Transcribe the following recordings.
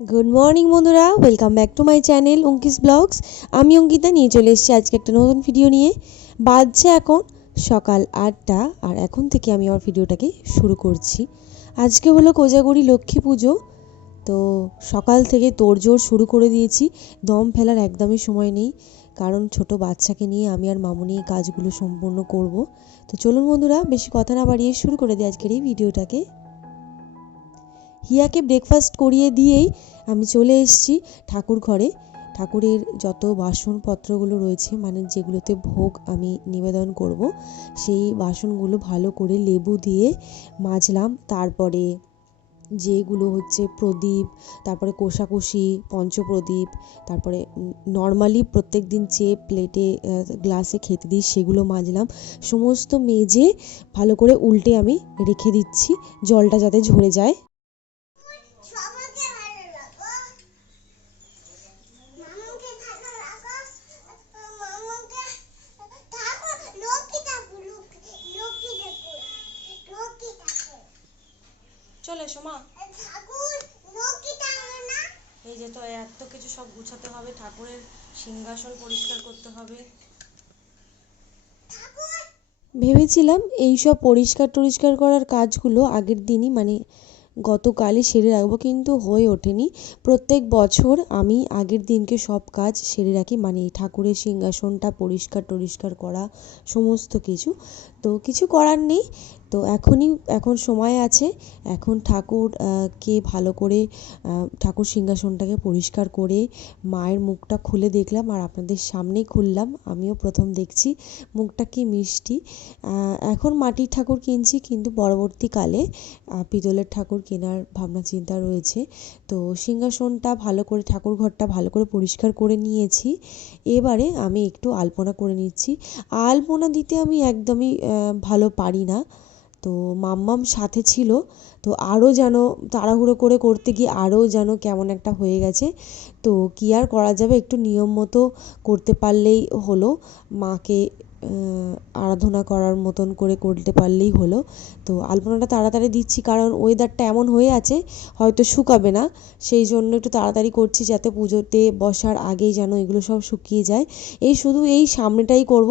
Good morning বন্ধুরা। Welcome back to my channel Ankis blogs আমি অঙ্কিতা, নিয়ে চলে এসেছি আজকে একটা নতুন ভিডিও নিয়ে। বাজছে এখন সকাল আটটা, আর এখন থেকে আমি আমার ভিডিওটাকে শুরু করছি। আজকে হলো কোজাগরি লক্ষ্মী পুজো। তো সকাল থেকে তোড়জোড় শুরু করে দিয়েছি। দম ফেলার একদমই সময় নেই। কারণ ছোট বাচ্চাকে নিয়ে আমি আর মামুনি কাজগুলো সম্পূর্ণ করব। তো চলুন বন্ধুরা, বেশি কথা না বাড়িয়ে শুরু করে দিই আজকের এই ভিডিওটাকে হিয়াকে ব্রেকফাস্ট করিয়ে দিয়েই আমি চলে এসেছি ঠাকুর ঘরে। ঠাকুরের যত বাসনপত্রগুলো রয়েছে মানে যেগুলোতে ভোগ আমি নিবেদন করব, সেই বাসনগুলো ভালো করে লেবু দিয়ে মাজলাম। তারপরে যেগুলো হচ্ছে প্রদীপ, তারপরে কোষাকুষি, পঞ্চপ্রদীপ, তারপরে নর্মালি প্রত্যেক দিন যে প্লেটে গ্লাসে খেতে দিই, সেগুলো মাজলাম। সমস্ত মেজে ভালো করে উল্টে আমি রেখে দিচ্ছি, জলটা যাতে ঝরে যায় সবাইকে ভালো লাগো মামুকে ভালো লাগো মামুকে ঠাকুর লক্ষ্মী ঠাকুর লক্ষ্মী ঠাকুর লক্ষ্মী ঠাকুর চলে ঠাকুর না। এই যে তো এত কিছু সব গুছাতে হবে ঠাকুরের সিংহাসন পরিষ্কার করতে হবে। ভেবেছিলাম এই সব পরিষ্কার টরিষ্কার করার কাজগুলো আগের দিনই মানে গতকালই সেরে রাখব কিন্তু হয়ে ওঠেনি। প্রত্যেক বছর আমি আগের দিনকে সব কাজ সেরে রাখি মানে ঠাকুরের সিংহাসনটা পরিষ্কার টরিষ্কার করা সমস্ত কিছু। তো কিছু করার নেই। তো এখনই, এখন সময় আছে। এখন ঠাকুর কে ভালো করে ঠাকুর সিংহাসনটাকে পরিষ্কার করে মায়ের মুখটা খুলে দেখলাম আর আপনাদের সামনেই খুললাম। আমিও প্রথম দেখছি মুখটা কি মিষ্টি। এখন মাটির ঠাকুর কিনছি কিন্তু পরবর্তীকালে পিতলের ঠাকুর কেনার ভাবনা, চিন্তা রয়েছে। তো সিংহাসনটা ভালো করে, ঠাকুর ঘরটা ভালো করে পরিষ্কার করে নিয়েছি। এবারে আমি একটু আলপনা করে নিচ্ছি। আলপনা দিতে আমি একদমই ভালো পারি না। তো মাম্মাম সাথে ছিল, তো আরও যেন তাড়াহুড়ো করে করতে গিয়ে আরও যেন কেমন একটা হয়ে গেছে। তো কী আর করা যাবে? একটু নিয়ম মতো করতে পারলেই হলো। মাকে আরাধনা করার মতন করে করতে পারলেই হলো। তো আলপনাটা তাড়াতাড়ি দিচ্ছি কারণ ওয়েদারটা এমন হয়ে আছে, হয়তো শুকাবে না। সেই জন্য একটু তাড়াতাড়ি করছি যাতে পুজোতে বসার আগেই যেন এগুলো সব শুকিয়ে যায়। এই শুধু এই সামনেটাই করব।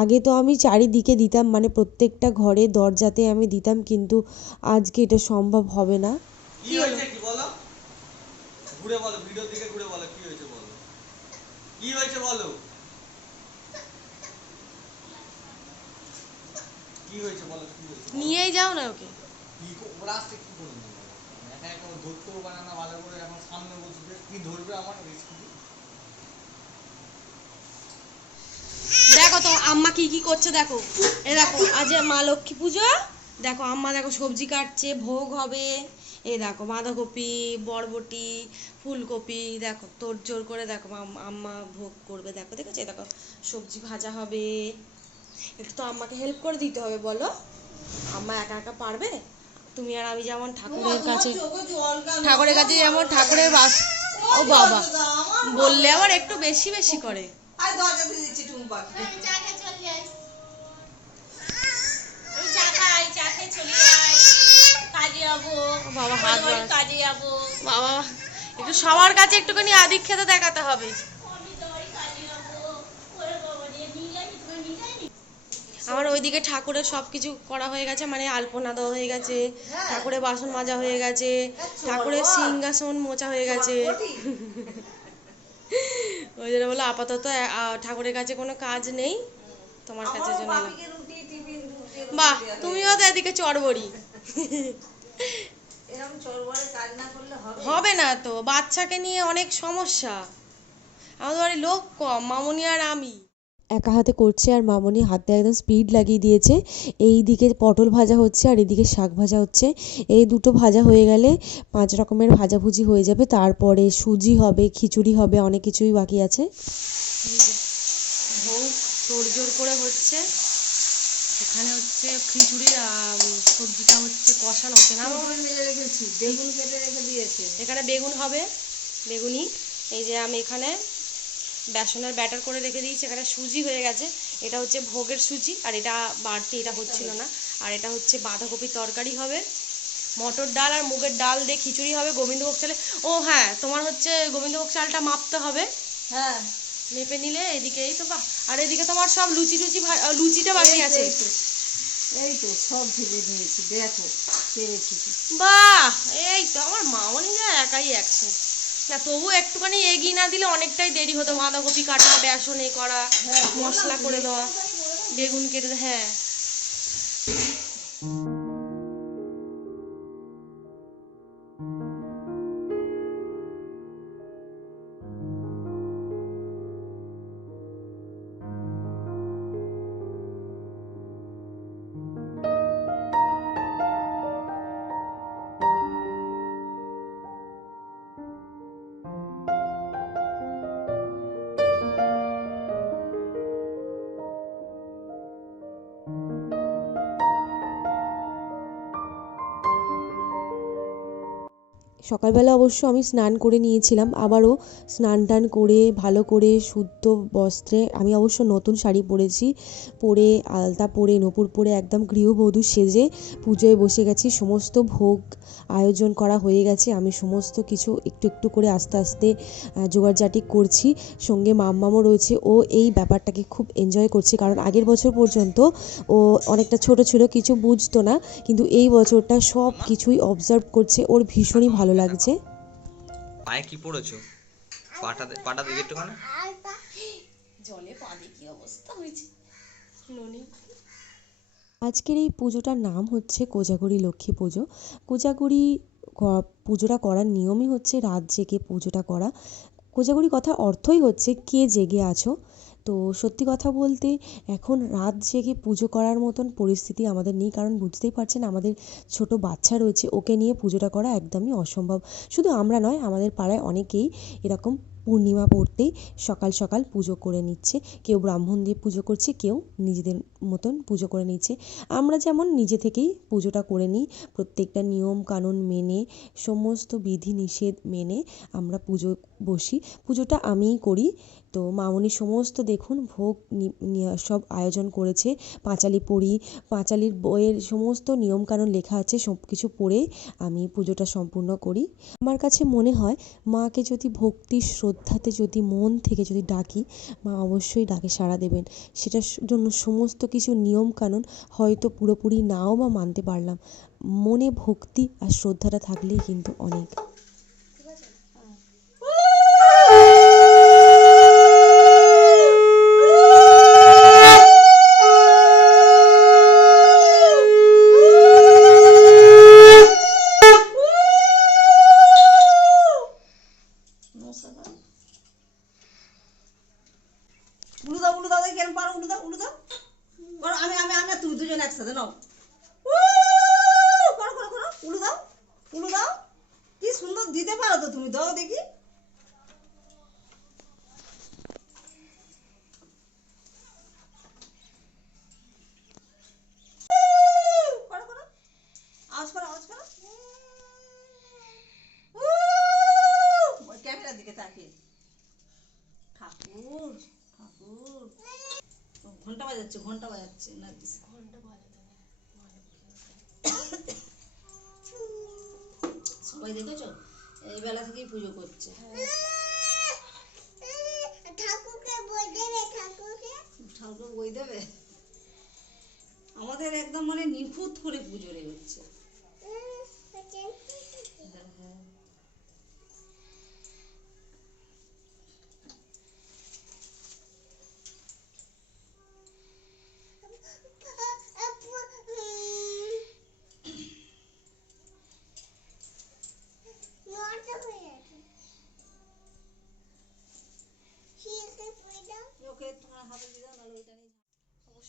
আগে তো আমি চারিদিকে দিতাম মানে প্রত্যেকটা ঘরে দরজাতে আমি দিতাম, কিন্তু আজকে এটা সম্ভব হবে না। ঘুরে বলো ভিডিও দিকে ঘুরে বলো, কি হয়েছে বলো? কি হয়েছে বলো? কি হয়েছে বলো কি হয়েছে? নিয়েই যাও না ওকে। কি ওরা আসছে কি করে নিয়ে যাবে? একা একা ধরতেও পারে না ভালো করে এখন সামনে বসবে কি ধরবে আমার রিস্কি দেখো তো আম্মা কি কি করছে দেখো। এ দেখো আজ মা লক্ষ্মী পুজো দেখো আম্মা দেখো সবজি কাটছে ভোগ হবে। এই দেখো বাঁধাকপি বরবটি ফুলকপি দেখো তোর জোর করে দেখো আম্মা ভোগ করবে। দেখো দেখেছ? এই দেখো সবজি ভাজা হবে। একটু তো আম্মাকে হেল্প করে দিতে হবে বলো। আম্মা একা একা পারবে? তুমি আর আমি যেমন ঠাকুরের কাছে ঠাকুরের কাছে যেমন ঠাকুরের বাস ও বাবা বললে আবার একটু বেশি বেশি করে। আমি চাকে চলে যাই আমি চা খাই চাকে চলে যাই কাজে যাব। বাবা হাত বাড়ি বাড়াচ্ছে। কাজে যাব। বাবা একটু সবার কাছে একটুখানি আদিক্ষেতা দেখাতে হবে আমি তো বাড়ি কাজে যাব ওরে বাবা রে নিয়ে যাবি তুমি নিয়ে যাবি আমার ওইদিকে ঠাকুরের সব কিছু করা হয়ে গেছে মানে আলপনা দেওয়া হয়ে গেছে ঠাকুরের বাসন মাজা হয়ে গেছে ঠাকুরের সিংহাসন মোচা হয়ে গেছে। ওই জন্য বলো আপাতত ঠাকুরের কাছে কোনো কাজ নেই তোমার কাছে জন্য বাহ তুমিও তো এদিকে চড়বড়ি। হবে না তো বাচ্চাকে নিয়ে অনেক সমস্যা। আমাদের বাড়ির লোক কম মামুনি আর আমি। একা হাতে করছে আর মামনি হাতে একদম স্পিড লাগিয়ে দিয়েছে। এই দিকে পটল ভাজা হচ্ছে আর এদিকে শাক ভাজা হচ্ছে। এই দুটো ভাজা হয়ে গেলে পাঁচ রকমের ভাজাভুজি হয়ে যাবে। তারপরে সুজি হবে খিচুড়ি হবে অনেক কিছুই বাকি আছে। তোড়জোড় করে হচ্ছে। এখানে হচ্ছে খিচুড়ির সবজিটা হচ্ছে কষানো হচ্ছে না বেগুন কেটে রেখে দিয়েছে। এখানে বেগুন হবে বেগুনি। এই যে আমি এখানে বেসনের ব্যাটার করে রেখে দিয়েছি এখানে সুজি হয়ে গেছে। এটা হচ্ছে ভোগের সুজি আর এটা বাড়তি এটা হচ্ছিল না। আর এটা হচ্ছে বাঁধাকপির তরকারি হবে মটর ডাল আর মুগের ডাল দিয়ে খিচুড়ি হবে গোবিন্দভোগ চালে। ও হ্যাঁ তোমার হচ্ছে গোবিন্দভোগ চালটা মাপতে হবে। হ্যাঁ। মেপে নিলে এদিকে এই তো বাহ আর এদিকে তোমার সব লুচি টুচি লুচিটা বাকি আছে। এই তো, সব ভেজে নিয়েছি দেখো পেরেছি। বাহ! এই তো আমার মামনিরা একাই একশো। না তবু একটুখানি এগিয়ে না দিলে অনেকটাই দেরি হতো। বাঁধাকপি কাটা বেসন এ করা মশলা করে দেওয়া বেগুন কেটে হ্যাঁ। সকালবেলা অবশ্য আমি স্নান করে নিয়েছিলাম, আবারও স্নান টান করে, ভালো করে শুদ্ধ বস্ত্রে আমি অবশ্য নতুন শাড়ি পরেছি, পরে আলতা পরে, নপুর পরে একদম গৃহবধূ সেজে পুজোয় বসে গেছি, সমস্ত ভোগ আয়োজন করা হয়ে গেছে, আমি সমস্ত কিছু একটু একটু করে আস্তে আস্তে জোগাড়জাটি করছি, সঙ্গে মাম্মামও রয়েছে, ও এই ব্যাপারটাকে খুব এনজয় করছে, কারণ আগের বছর পর্যন্ত ও অনেকটা ছোট ছিল, কিছু বুঝতো না, কিন্তু এই বছরটা সব কিছুই অবজার্ভ করছে, ওর ভীষণই ভালো লাগছে। পায়ে কি পড়েছো? পাটা দে- পাটা দিকে একটুখানি। জলে পা দিয়ে কি অবস্থা হয়েছে? ননি আজকের এই পুজোটার নাম হচ্ছে কোজাগরি লক্ষ্মী পুজো। কোজাগরি পুজোটা করার নিয়মই হচ্ছে রাত জেগে পুজোটা করা। কোজাগরি কথার অর্থই হচ্ছে কে জেগে আছো? তো সত্যি কথা বলতে এখন রাত জেগে পুজো করার মতন পরিস্থিতি আমাদের নেই, কারণ বুঝতেই পারছেন আমাদের ছোট বাচ্চা রয়েছে, ওকে নিয়ে পুজোটা করা একদমই অসম্ভব। শুধু আমরা নয়, আমাদের পাড়ায় অনেকেই এরকম পূর্ণিমা পড়তেই সকাল সকাল পুজো করে নিচ্ছে। কেউ ব্রাহ্মণ দিয়ে পুজো করছে, কেউ নিজেদের মতন পুজো করে নিচ্ছে। আমরা যেমন নিজে থেকেই পুজোটা করে নিই, প্রত্যেকটা নিয়ম কানুন মেনে, সমস্ত বিধি নিষেধ মেনে আমরা পুজো বসি। পুজোটা আমিই করি। তো মামনি সমস্ত দেখুন, ভোগ সব আয়োজন করেছে। পাঁচালি পড়ি, পাঁচালির বইয়ের সমস্ত নিয়মকানুন লেখা আছে, সব কিছু পড়ে আমি পুজোটা সম্পূর্ণ করি। আমার কাছে মনে হয়, মাকে যদি ভক্তি শ্রদ্ধাতে যদি মন থেকে যদি ডাকি, মা অবশ্যই ডাকে সাড়া দেবেন। সেটার জন্য সমস্ত কিছু নিয়মকানুন হয়তো পুরোপুরি নাও বা মানতে পারলাম। মনে ভক্তি আর শ্রদ্ধাটা থাকলেই কিন্তু অনেক উলু দাও উলু দাও দেখি কেন পারো উলু দাও উলু দাও করো আমি আমি আমি আর তুমি দুজন একসাথে নাও উ, করো করো করো উলু দাও উলু দাও কি সুন্দর দিতে পারো তো? তুমি দাও দেখি। করো করো। আওয়াজ করো আওয়াজ করো। উ, ক্যামেরার দিকে তাকিয়ে। ঠাকুর ঠাকুর। ঘণ্টা বাজাচ্ছে ঘণ্টা বাজাচ্ছে না সবাই দেখেছ? এই বেলা থেকেই পুজো করছে। ঠাকুরকে বই দেবে ঠাকুরকে? ঠাকুর বই দেবে? আমাদের একদম মানে নিখুঁত করে পুজো রে হচ্ছে।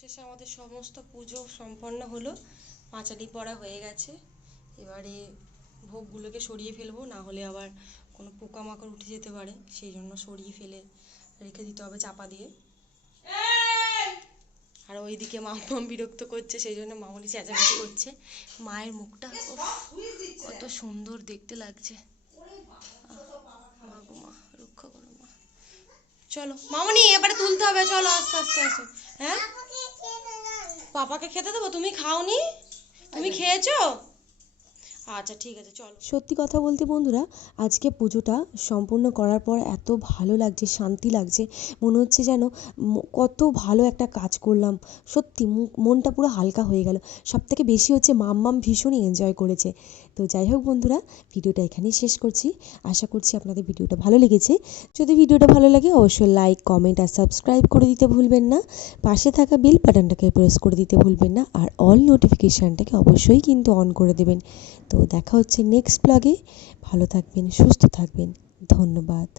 অবশেষে আমাদের সমস্ত পুজো সম্পন্ন হলো। পাঁচালি পড়া হয়ে গেছে। এবারে ভোগগুলোকে সরিয়ে ফেলব না হলে আবার কোনো পোকামাকড় উঠে যেতে পারে। সেই জন্য সরিয়ে ফেলে রেখে দিতে হবে চাপা দিয়ে। আর ওইদিকে মাম্মাম বিরক্ত করছে সেই জন্য মামনি চেঁচামেচি করছে। মায়ের মুখটা কত সুন্দর দেখতে লাগছে। মা রক্ষা করো মা। চলো মামনি এবারে তুলতে হবে। চলো আস্তে আস্তে আসো হ্যাঁ? পাপাকে খেতে দেবো? তুমি খাওনি? তুমি খেয়েছো? আচ্ছা ঠিক আছে, চলো। সত্যি কথা বলতে বন্ধুরা, আজকে পুজোটা সম্পূর্ণ করার পর এত ভালো লাগছে, শান্তি লাগছে। মনে হচ্ছে যেন কত ভালো একটা কাজ করলাম। সত্যি মনটা পুরো হালকা হয়ে গেল। সব থেকে বেশি হচ্ছে মাম্মাম ভীষণই এনজয় করেছে। তো যাই হোক বন্ধুরা, ভিডিওটা এখানেই শেষ করছি। আশা করছি আপনাদের ভিডিওটা ভালো লেগেছে। যদি ভিডিওটা ভালো লাগে, অবশ্যই লাইক কমেন্ট আর সাবস্ক্রাইব করে দিতে ভুলবেন না। পাশে থাকা বেল বাটনটাকে প্রেস করে দিতে ভুলবেন না। আর অল নোটিফিকেশানটাকে অবশ্যই কিন্তু অন করে দেবেন। তো দেখা হচ্ছে নেক্সট ব্লগে ভালো থাকবেন সুস্থ থাকবেন। ধন্যবাদ।